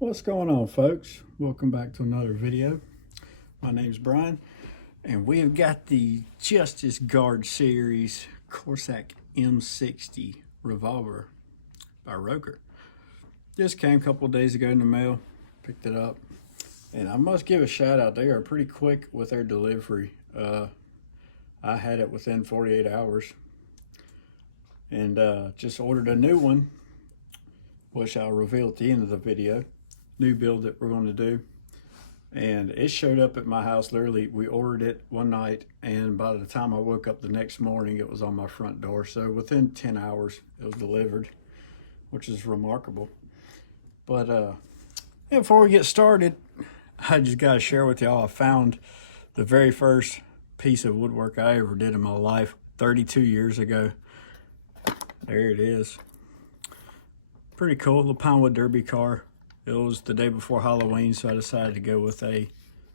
What's going on, folks? Welcome back to another video. My name's Brian, and we have got the Justice Guard series Corsac M60 revolver by Roker. This came a couple of days ago in the mail. Picked it up, and I must give a shout out. They are pretty quick with their delivery. I had it within 48 hours, and just ordered a new one, which I'll reveal at the end of the video. New build that we're going to do, and it showed up at my house. Literally, we ordered it one night, and by the time I woke up the next morning, it was on my front door. So within 10 hours it was delivered, which is remarkable. But before we get started, I just got to share with y'all, I found the very first piece of woodwork I ever did in my life 32 years ago. There it is. Pretty cool. Little Pinewood Derby car. It was the day before Halloween, so I decided to go with a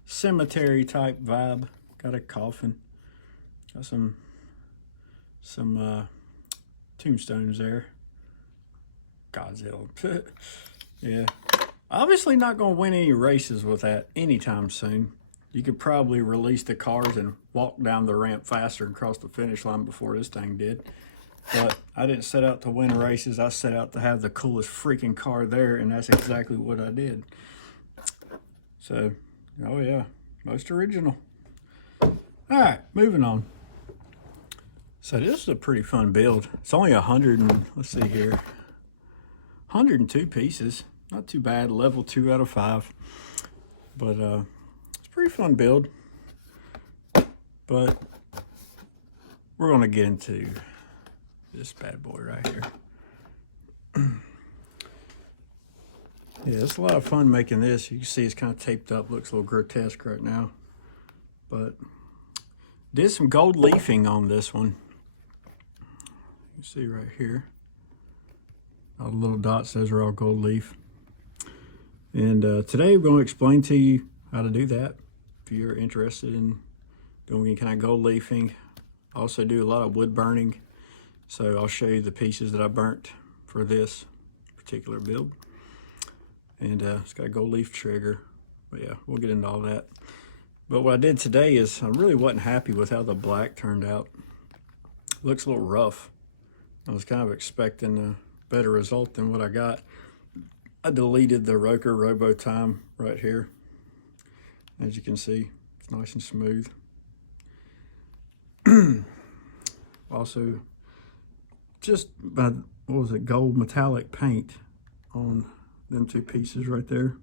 cemetery type vibe. Got a coffin. Got some tombstones there. Godzilla. Yeah. Obviously not going to win any races with that anytime soon. You could probably release the cars and walk down the ramp faster and cross the finish line before this thing did. But I didn't set out to win races. I set out to have the coolest freaking car there, and that's exactly what I did. So, oh yeah, most original. All right, moving on. So this is a pretty fun build. It's only 102 pieces. Not too bad, level 2 out of 5. But it's a pretty fun build. But we're gonna get into this bad boy right here. Yeah, it's a lot of fun making this. You can see it's kind of taped up, looks a little grotesque right now. But did some gold leafing on this one. You can see right here. All the little dots, those are all gold leaf. And today we're going to explain to you how to do that. If you're interested in doing any kind of gold leafing. I also do a lot of wood burning. So I'll show you the pieces that I burnt for this particular build. And it's got a gold leaf trigger. But yeah, we'll get into all that. But what I did today is I really wasn't happy with how the black turned out. It looks a little rough. I was kind of expecting a better result than what I got. I deleted the Roker Robo Time right here. As you can see, it's nice and smooth. Also, just by, what was it, gold metallic paint on them two pieces right there.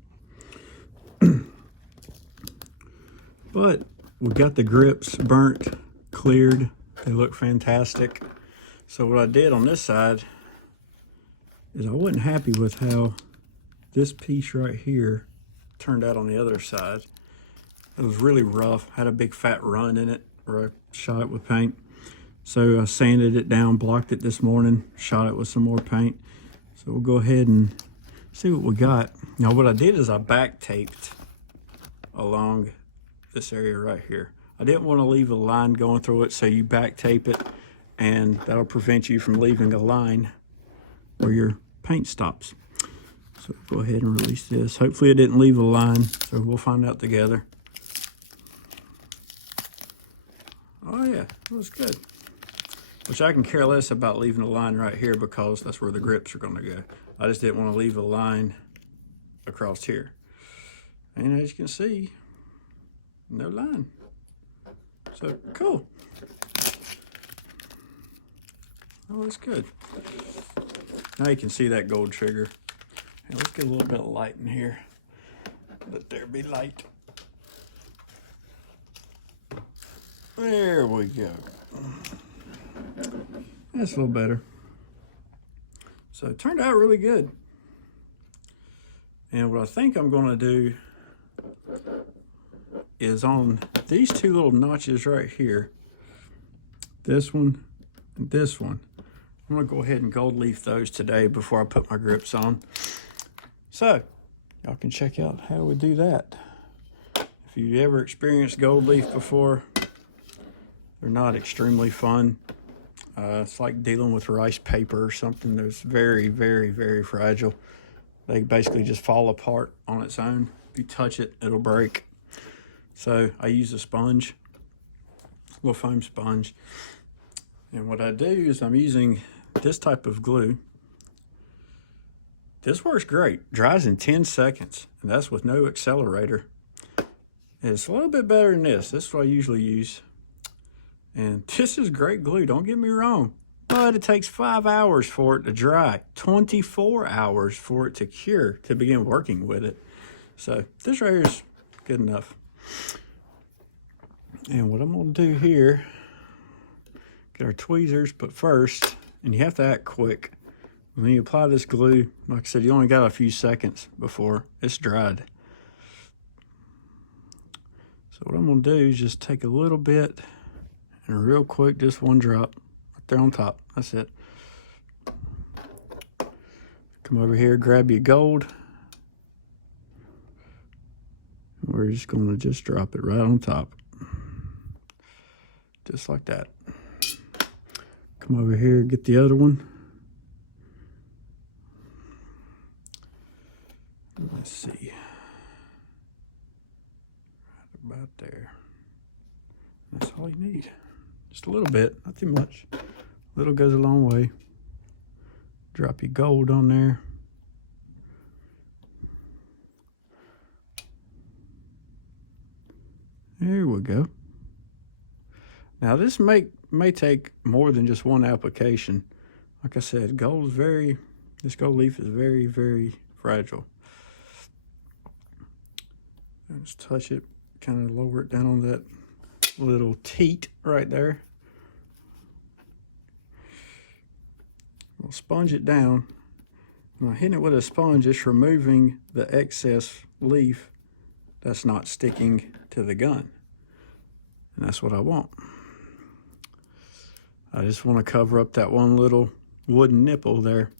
But we got the grips burnt, cleared. They look fantastic. So what I did on this side is I wasn't happy with how this piece right here turned out on the other side. It was really rough, had a big fat run in it where I shot it with paint. So I sanded it down, blocked it this morning, shot it with some more paint. So we'll go ahead and see what we got. Now what I did is I back taped along this area right here. I didn't want to leave a line going through it, so you back tape it, and that'll prevent you from leaving a line where your paint stops. So go ahead and release this. Hopefully it didn't leave a line, so we'll find out together. Oh yeah, that was good. Which I can care less about leaving a line right here because that's where the grips are going to go. I just didn't want to leave a line across here. And as you can see, no line. So, cool. Oh, that's good. Now you can see that gold trigger. And let's get a little bit of light in here. Let there be light. There we go. That's a little better. So it turned out really good. And what I think I'm going to do is on these two little notches right here, this one and this one, I'm going to go ahead and gold leaf those today before I put my grips on. So y'all can check out how we do that. If you've ever experienced gold leaf before, they're not extremely fun. It's like dealing with rice paper or something that's very, very, very fragile. they basically just fall apart on its own. If you touch it, it'll break. So I use a sponge, a little foam sponge. And what I do is I'm using this type of glue. This works great, dries in 10 seconds, and that's with no accelerator. It's a little bit better than this. This is what I usually use. And this is great glue, don't get me wrong. But it takes 5 hours for it to dry, 24 hours for it to cure, to begin working with it. So this right here is good enough. And what I'm gonna do here, get our tweezers, but first, and you have to act quick. When you apply this glue, like I said, you only got a few seconds before it's dried. So what I'm gonna do is just take a little bit and real quick, just one drop right there on top. That's it. Come over here, grab your gold. We're just gonna just drop it right on top. Just like that. Come over here, get the other one. Let's see. Right about there. That's all you need. Just a little bit, not too much. Little goes a long way. Drop your gold on there. There we go. Now this may take more than just one application. Like I said, this gold leaf is very, very fragile. Just touch it, kind of lower it down on that little teat right there. We'll sponge it down. When I hit it with a sponge, it's removing the excess leaf that's not sticking to the gun. And that's what I want. I just want to cover up that one little wooden nipple there.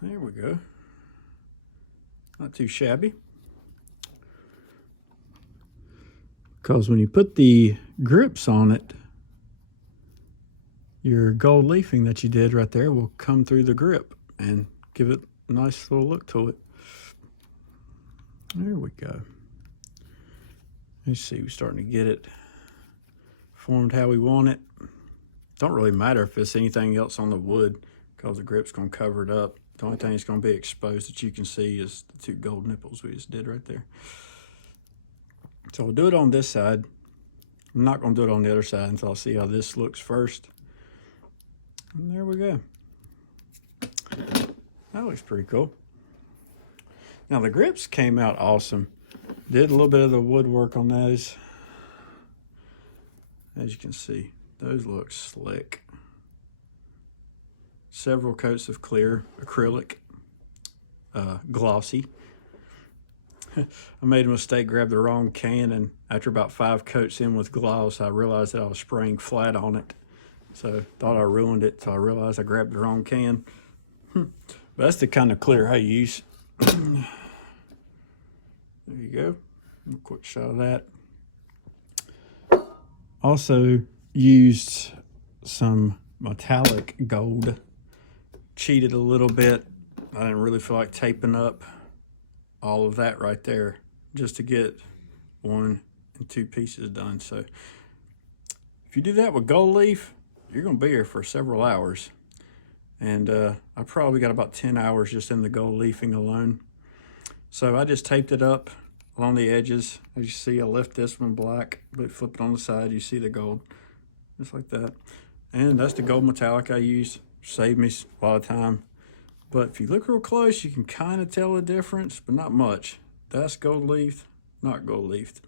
There we go. Not too shabby. Because when you put the grips on it, your gold leafing that you did right there will come through the grip and give it a nice little look to it. There we go. Let's see, we're starting to get it formed how we want it. Don't really matter if it's anything else on the wood because the grip's gonna cover it up. The only thing that's gonna be exposed that you can see is the two gold nipples we just did right there. So we'll do it on this side. I'm not gonna do it on the other side until I see how this looks first. And there we go. That looks pretty cool. Now the grips came out awesome. Did a little bit of the woodwork on those. As you can see, those look slick. Several coats of clear acrylic, glossy. I made a mistake, grabbed the wrong can, and after about 5 coats in with gloss, I realized that I was spraying flat on it. So thought I ruined it, so I realized I grabbed the wrong can. But that's the kind of clear I use. There you go. A quick shot of that. Also used some metallic gold. Cheated a little bit. I didn't really feel like taping up all of that right there just to get 1 and 2 pieces done. So if you do that with gold leaf, you're gonna be here for several hours. And I probably got about 10 hours just in the gold leafing alone. So I just taped it up along the edges. As you see, I left this one black, but flip it on the side, you see the gold, just like that. And that's the gold metallic I used. Saved me a lot of time. But if you look real close, you can kind of tell the difference, but not much. That's gold leaf, not gold leafed.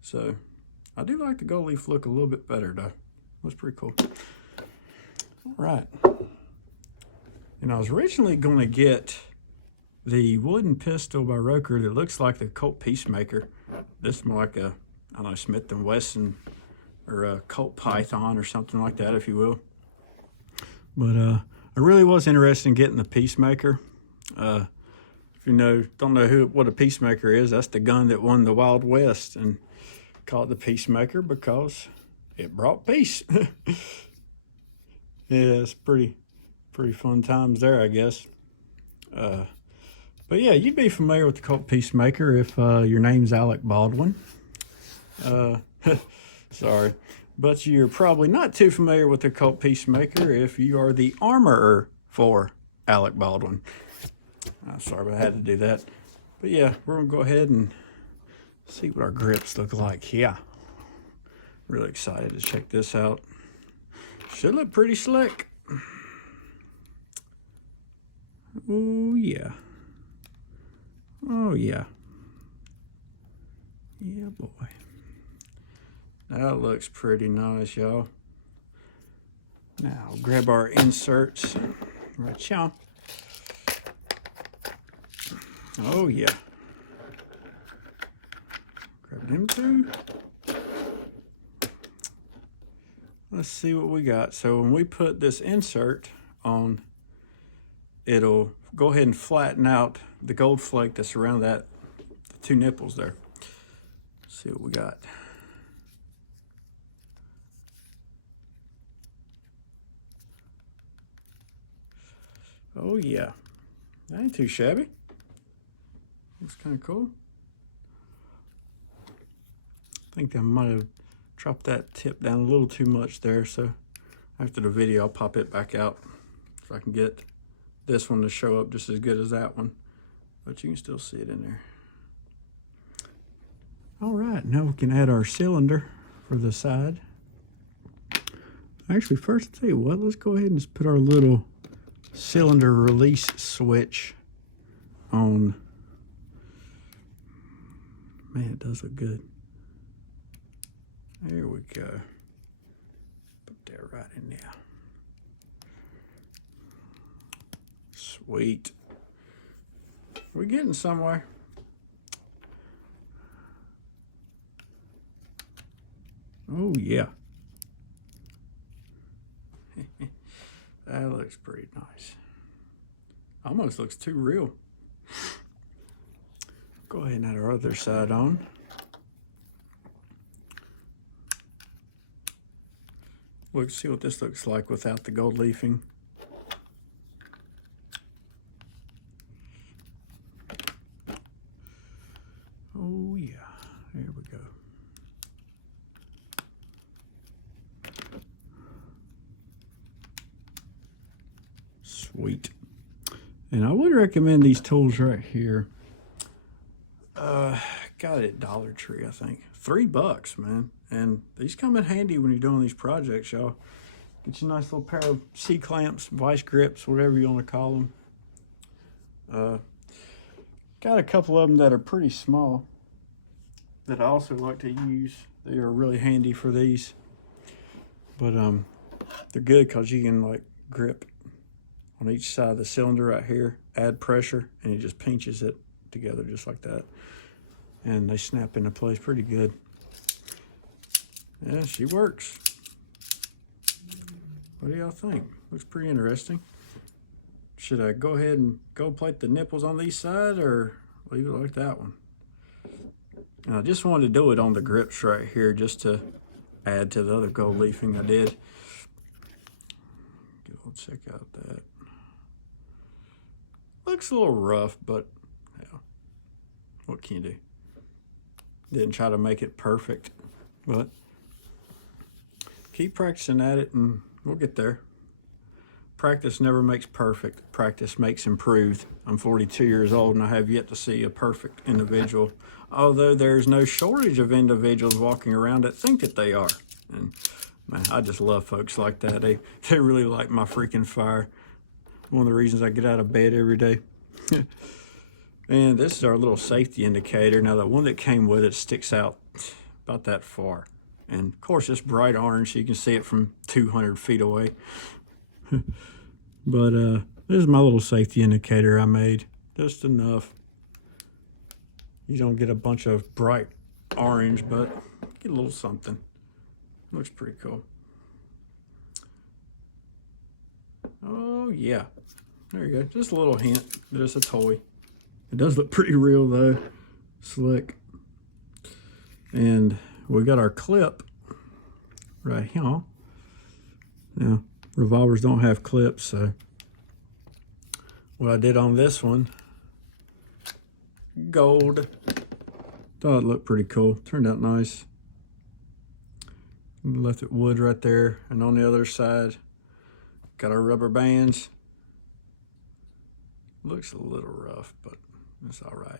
So I do like the gold leaf look a little bit better though. Looks pretty cool. All right. And I was originally going to get the wooden pistol by Roker that looks like the Colt Peacemaker. This is more like a, I don't know, Smith & Wesson or a Colt Python or something like that, if you will. But I really was interested in getting the Peacemaker. If you don't know what a Peacemaker is, that's the gun that won the Wild West, and call it the Peacemaker because it brought peace. Yeah, it's pretty fun times there, I guess. But yeah, you'd be familiar with the Colt Peacemaker if your name's Alec Baldwin. Sorry. But you're probably not too familiar with the Colt Peacemaker if you are the armorer for Alec Baldwin. Sorry, but I had to do that. But yeah, we're going to go ahead and see what our grips look like. Yeah. Really excited to check this out. Should look pretty slick. Oh, yeah. Oh, yeah. Yeah, boy. That looks pretty nice, y'all. Now, grab our inserts right here. Oh, yeah. Grab them too. Let's see what we got. So when we put this insert on, it'll go ahead and flatten out the gold flake that's around that, the two nipples there. Let's see what we got. Oh yeah, that ain't too shabby. Looks kind of cool. I think I might have dropped that tip down a little too much there, so after the video I'll pop it back out so I can get this one to show up just as good as that one, but you can still see it in there. All right, now we can add our cylinder for the side. Actually, first, I'll tell you what, let's go ahead and just put our little cylinder release switch on. Man, it does look good. There we go. Put that right in there. Sweet. We're getting somewhere. Oh yeah. That looks pretty nice. Almost looks too real. Go ahead and add our other side on. Let's see what this looks like without the gold leafing. Oh yeah, there we go. Sweet. And I would recommend these tools right here. Got it at Dollar Tree, I think. $3, man. And these come in handy when you're doing these projects, y'all. Get you a nice little pair of C-clamps, vice grips, whatever you want to call them. Got a couple of them that are pretty small that I also like to use. They are really handy for these. But they're good because you can like grip on each side of the cylinder right here, add pressure, and it just pinches it together just like that. And they snap into place pretty good. Yeah, she works. What do y'all think? Looks pretty interesting. Should I go ahead and gold plate the nipples on these sides or leave it like that one? And I just wanted to do it on the grips right here just to add to the other gold leafing I did. We'll check out that. Looks a little rough, but yeah, what can you do? Didn't try to make it perfect, but keep practicing at it and we'll get there. Practice never makes perfect. Practice makes improved. I'm 42 years old and I have yet to see a perfect individual, although there's no shortage of individuals walking around that think that they are. And man, I just love folks like that. They really light my freaking fire. One of the reasons I get out of bed every day. And this is our little safety indicator. Now the one that came with it sticks out about that far. And of course it's bright orange, so you can see it from 200 feet away. But this is my little safety indicator I made. Just enough. You don't get a bunch of bright orange, but get a little something. Looks pretty cool. Oh yeah. There you go. Just a little hint that it's a toy. It does look pretty real though. Slick. And we got our clip right here. Now, revolvers don't have clips, so what I did on this one, gold. Thought it looked pretty cool. Turned out nice. Left it wood right there, and on the other side, got our rubber bands. Looks a little rough, but it's all right.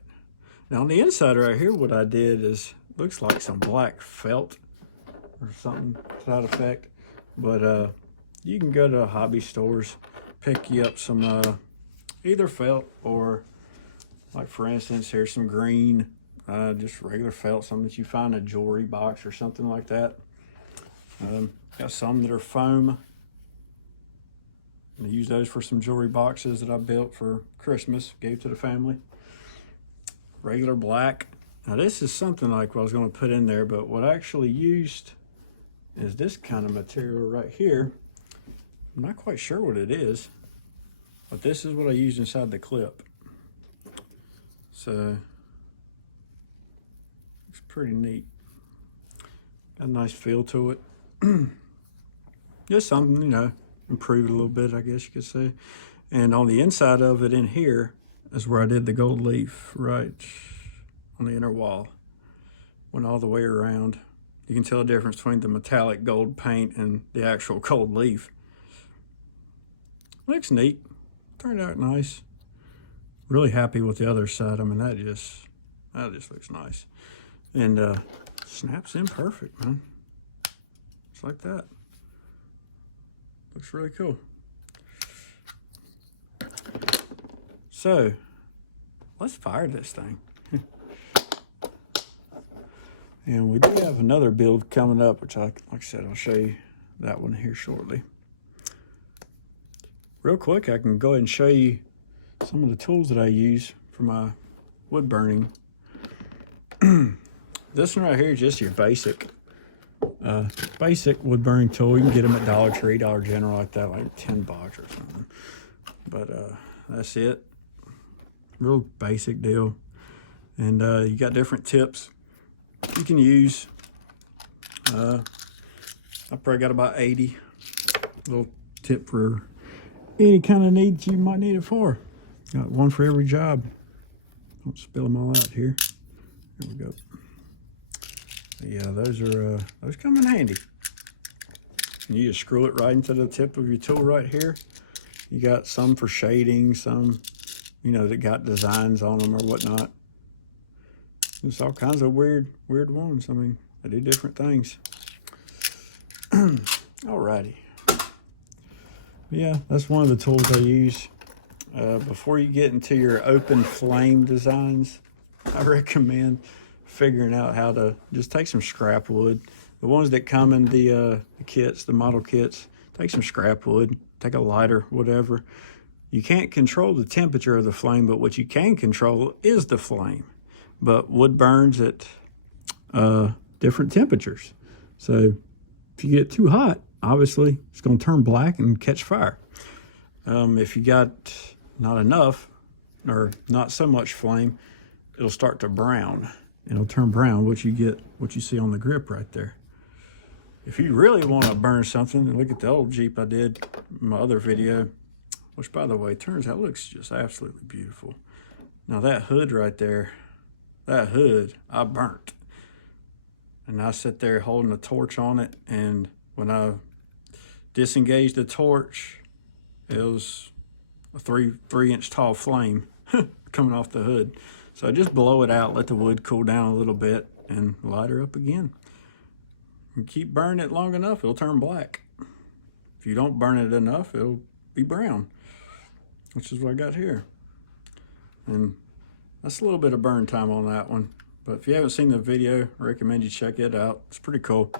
Now on the inside right here, what I did is, looks like some black felt or something to that effect. But you can go to hobby stores, pick you up some either felt or, like for instance, here's some green, just regular felt, something that you find in a jewelry box or something like that. Got some that are foam. I use those for some jewelry boxes that I built for Christmas, gave to the family. Regular black. Now this is something like what I was going to put in there, but what I actually used is this kind of material right here. I'm not quite sure what it is, but this is what I used inside the clip. So it's pretty neat. Got a nice feel to it. Just something, you know, improved a little bit, I guess you could say. And on the inside of it in here is where I did the gold leaf, right on the inner wall. Went all the way around. You can tell the difference between the metallic gold paint and the actual gold leaf. Looks neat. Turned out nice. Really happy with the other side. I mean, that just looks nice. And snaps in perfect, man. Just like that. Looks really cool. So, let's fire this thing. And we do have another build coming up, which like I said, I'll show you that one here shortly. Real quick, I can go ahead and show you some of the tools that I use for my wood burning. This one right here is just your basic wood burning tool. You can get them at Dollar Tree, Dollar General, like that, like 10 bucks or something. But that's it. Real basic deal. And you got different tips you can use. I probably got about 80 little tip for any kind of needs you might need it for. Got one for every job. Don't spill them all out here. There we go. But yeah, those come in handy. And you just screw it right into the tip of your tool right here. You got some for shading, some, you know, that got designs on them or whatnot. There's all kinds of weird ones. I mean, they do different things. Alrighty. Yeah, that's one of the tools I use. Before you get into your open flame designs, I recommend figuring out how to just take some scrap wood. The ones that come in the kits, the model kits, take some scrap wood, take a lighter, whatever. You can't control the temperature of the flame, but what you can control is the flame. But wood burns at different temperatures. So if you get too hot, obviously it's going to turn black and catch fire. If you got not enough or not so much flame, it'll start to brown. It'll turn brown, what you see on the grip right there. If you really want to burn something, look at the old Jeep I did in my other video, which by the way, turns out looks just absolutely beautiful. Now that hood right there, that hood I burnt. And I sat there holding a torch on it, and when I disengaged the torch, it was a three inch tall flame coming off the hood. So just blow it out, let the wood cool down a little bit, and light her up again. You keep burning it long enough, it'll turn black. If you don't burn it enough, it'll be brown, which is what I got here. And that's a little bit of burn time on that one. But if you haven't seen the video, I recommend you check it out. It's pretty cool.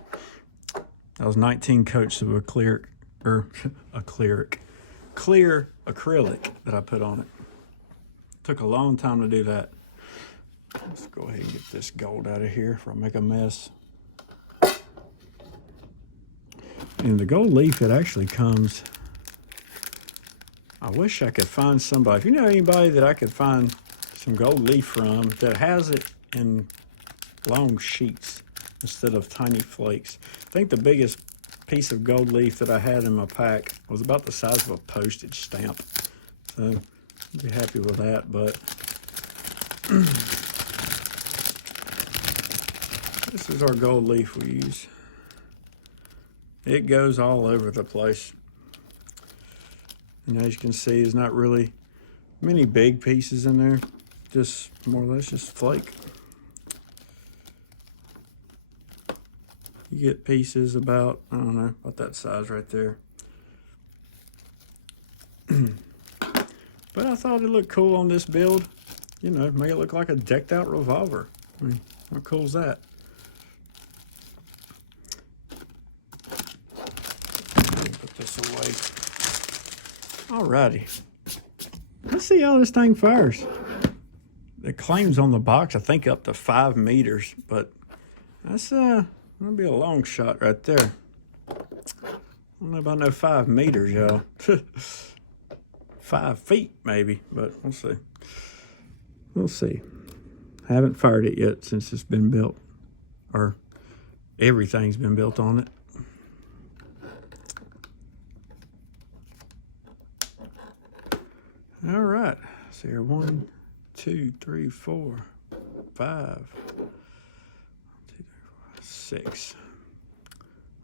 That was 19 coats of clear acrylic that I put on it. Took a long time to do that. Let's go ahead and get this gold out of here before I make a mess. And the gold leaf, it actually comes, I wish I could find somebody. If you know anybody that I could find some gold leaf from that has it in long sheets instead of tiny flakes. I think the biggest piece of gold leaf that I had in my pack was about the size of a postage stamp. So be happy with that, but this is our gold leaf we use. It goes all over the place. And as you can see, there's not really many big pieces in there. Just more or less just flake. You get pieces about, I don't know, about that size right there. But I thought it looked cool on this build. You know, make it look like a decked out revolver. I mean, how cool is that? Put this away. Alrighty. Let's see how this thing fires. The claims on the box, I think up to 5 meters, but that's gonna be a long shot right there. I don't know about no 5 meters, y'all. 5 feet maybe, but we'll see. We'll see. Haven't fired it yet since it's been built, or everything's been built on it. All right, so here 1, 2, 3, 4, 5, 6.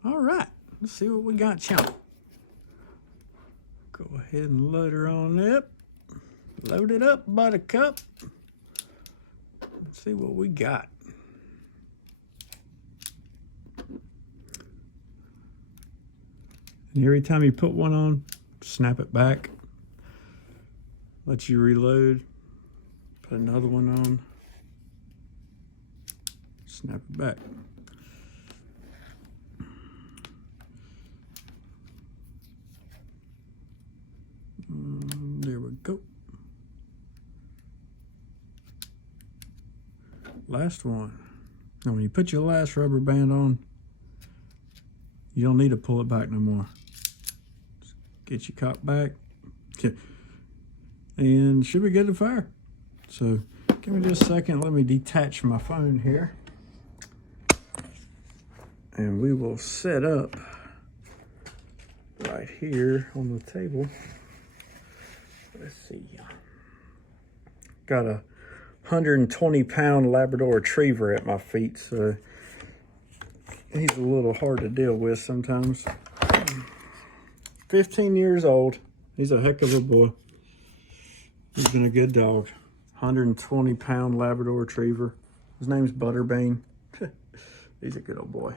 All right, let's see what we got, chump. Go ahead and load her on up. Load it up, buttercup. Let's see what we got. And every time you put one on, snap it back. Let you reload. Put another one on. Snap it back. There we go. Last one. Now when you put your last rubber band on, you don't need to pull it back no more. Just get your cock back. And should be good to fire. So give me just a second. Let me detach my phone here. And we will set up right here on the table. Let's see. Got a 120-pound Labrador Retriever at my feet, so he's a little hard to deal with sometimes. 15 years old. He's a heck of a boy. He's been a good dog. 120-pound Labrador Retriever. His name's Butterbean. He's a good old boy.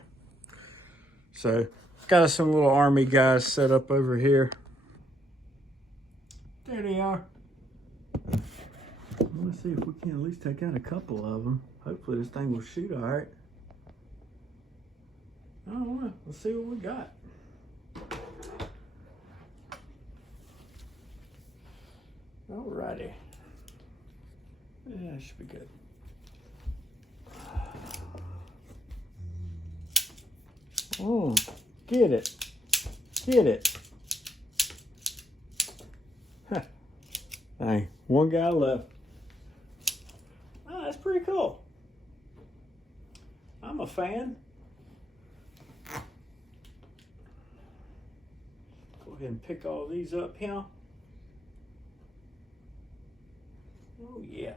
So, got us some little army guys set up over here. There they are. Let's see if we can at least take out a couple of them. Hopefully this thing will shoot all right. I don't know. Let's see what we got. Alrighty. Yeah, it should be good. Oh, get it. Get it. Huh. Dang, one guy left. Oh, that's pretty cool. I'm a fan. Go ahead and pick all these up here. Oh, yeah.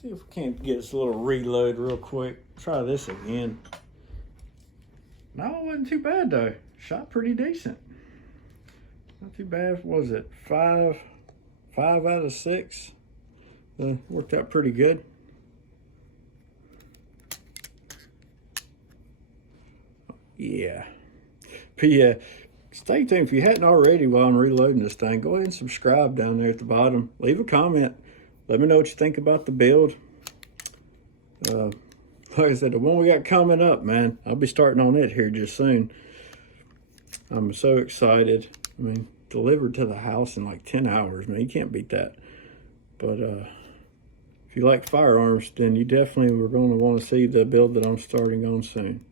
See if we can't get us a little reload real quick. Try this again. No, it wasn't too bad though. Shot pretty decent. Not too bad. What was it? 5 out of 6. Worked out pretty good. Yeah. But yeah, stay tuned. If you hadn't already while I'm reloading this thing, go ahead and subscribe down there at the bottom. Leave a comment. Let me know what you think about the build. Like I said, the one we got coming up, man, I'll be starting on it here just soon. I'm so excited. I mean, delivered to the house in like 10 hours, man. You can't beat that. But if you like firearms, then you definitely are going to want to see the build that I'm starting on soon.